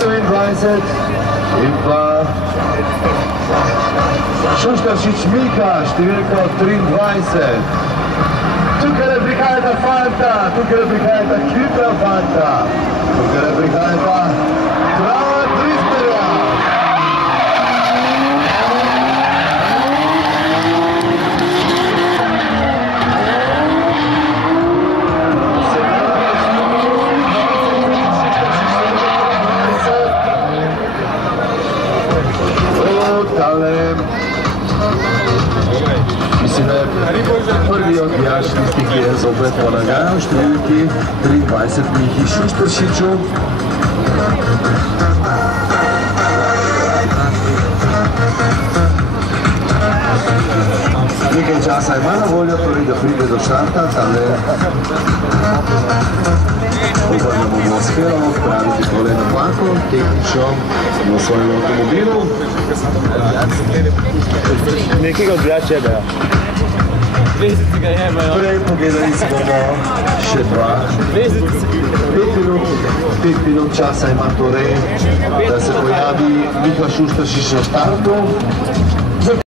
28 in pa Šuštaršič Mika, številko 23. Tukaj prihajata fanta, tukaj prihajata hitra fanta, tukaj prihajata prava drifterja. Mislim, da je prvi odbijač tisti, ki je zopet ponagajal številki 23 Mihi Šuštaršiču. Nekaj časa ima na voljo, torej da pride do štarta, tale upam, da bomo uspelo odpraviti tole napako, tehnično v svojem avtomobilu. Nekega odbijača jebejo. Vezici ga jebejo. Prej pogledali smo še dva. 5 minut časa ima torej, da se pojavi Miha Šuštaršič na štartu.